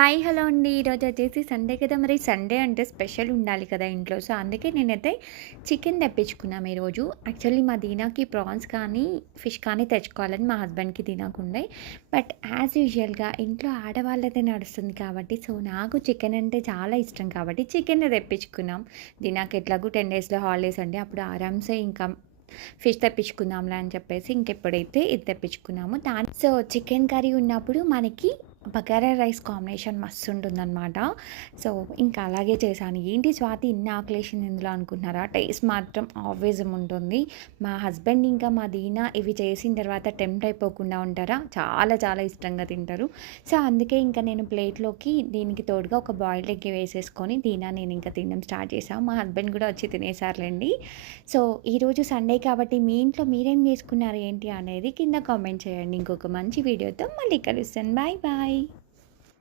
Hi! Hello అండి. ఈరోజు వచ్చేసి సండే కదా! మరి సండే అంటే స్పెషల్ ఉండాలి కదా ఇంట్లో. సో, అందుకే నేనైతే చికెన్ తెప్పించుకున్నాము ఈరోజు. యాక్చువల్లీ మా దీనాకి ప్రాన్స్ కానీ, ఫిష్ కానీ తెచ్చుకోవాలని మా హస్బెండ్‌కి దీనాకుండే. బట్ యాజ్ యూజువల్‌గా ఇంట్లో ఆడవాళ్ళదే నడుస్తుంది కాబట్టి, సో, నాకు చికెన్ అంటే చాలా ఇష్టం కాబట్టి చికెనే తెప్పించుకున్నాం. దీనాకి ఎట్లాగో 10 డేస్‌లో హాలిడేస్ అండి. అప్పుడు ఆరామ్సే ఇంకా ఫిష్ తెప్పించుకుందాంలే అని చెప్పేసి ఇంకెప్పుడైతే ఇది తెప్పించుకున్నాము. సో, చికెన్ కర్రీ ఉన్నప్పుడు మనకి బగారా రైస్ కాంబినేషన్ మస్తుంటుందనమాట. సో, ఇంకా అలాగే చేశాను. ఏంటి స్వాతి ఇన్ని ఆకులేసింది ఇందులో అనుకుంటున్నారా? టేస్ట్ మాత్రం ఆవేశం ఉంటుంది. మా హస్బెండ్ ఇంకా మా దీనా ఇవి చేసిన తర్వాత టెంప్ట్ అయిపోకుండా ఉంటారా? చాలా చాలా ఇష్టంగా తింటారు. సో, అందుకే ఇంకా నేను ప్లేట్‌లోకి దీనికి తోడుగా ఒక బాయిల్డ్ ఎగ్ వేసేసుకొని దీనా నేను ఇంకా తినడం స్టార్ట్ చేశాం. మా హస్బెండ్ కూడా వచ్చి తినేసారులెండి. సో, ఈరోజు సండే కాబట్టి మీ ఇంట్లో మీరేం చేసుకున్నారు ఏంటి అనేది కింద కామెంట్ చేయండి. ఇంకొక మంచి వీడియోతో మళ్ళీ కలుస్తాను. Bye bye.